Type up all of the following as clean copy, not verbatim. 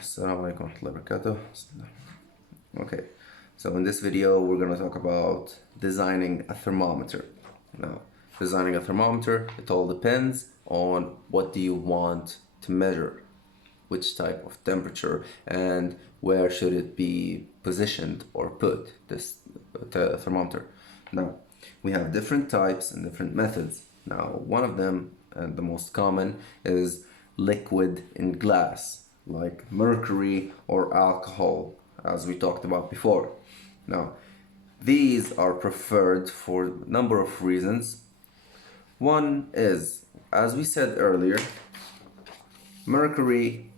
Assalamu alaikum wa rahmatullahi wa barakatuh. Okay, so in this video we're going to talk about designing a thermometer. Now, designing a thermometer, it all depends on what do you want to measure, which type of temperature, and where should it be positioned or put, this thermometer. Now, we have different types and different methods. Now, one of them, and the most common, is liquid in glass, like mercury or alcohol, as we talked about before. Now, these are preferred for a number of reasons. One is, as we said earlier, mercury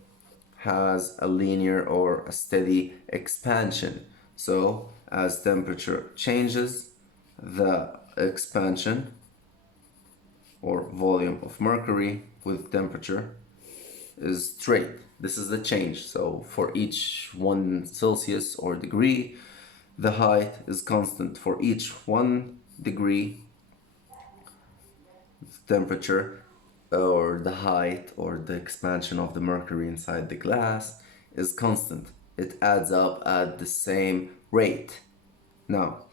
has a linear or a steady expansion. So, as temperature changes, the expansion or volume of mercury with temperature is straight. This is the change. So for each 1 Celsius or degree, the height is constant. For each 1 degree, temperature or the height or the expansion of the mercury inside the glass is constant. It adds up at the same rate. Now,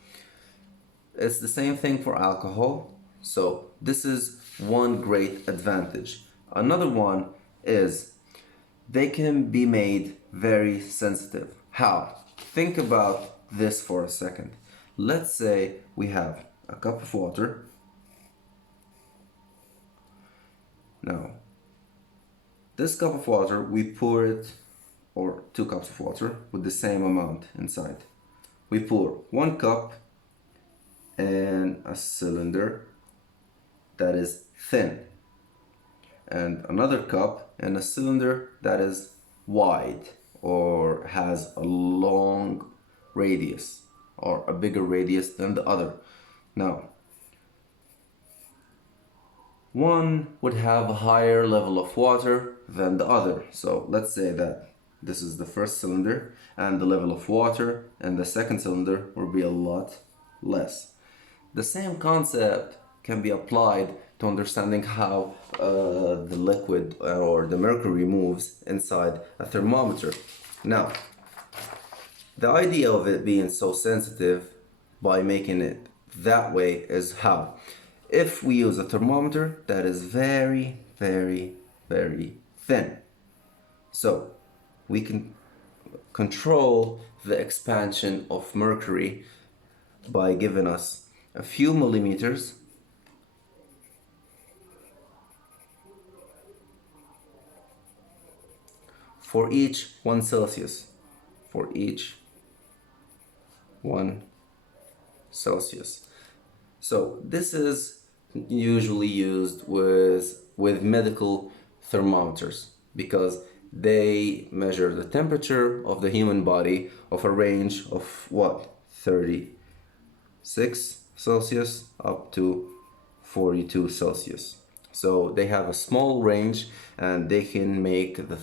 it's the same thing for alcohol. So this is one great advantage. Another one is they can be made very sensitive. How? Think about this for a second. Let's say we have a cup of water. Now, this cup of water, we pour it, or 2 cups of water with the same amount inside. We pour 1 cup in a cylinder that is thin, and another cup in a cylinder that is wide or has a long radius or a bigger radius than the other. Now, one would have a higher level of water than the other. So let's say that this is the first cylinder and the level of water in the second cylinder will be a lot less. The same concept can be applied to understanding how the liquid or the mercury moves inside a thermometer. Now, the idea of it being so sensitive by making it that way is how? If we use a thermometer that is very, very, very thin, so we can control the expansion of mercury by giving us a few millimeters for each 1 Celsius. For each 1 Celsius. So this is usually used with medical thermometers because they measure the temperature of the human body of a range of what? 36 Celsius up to 42 Celsius. So they have a small range and they can make the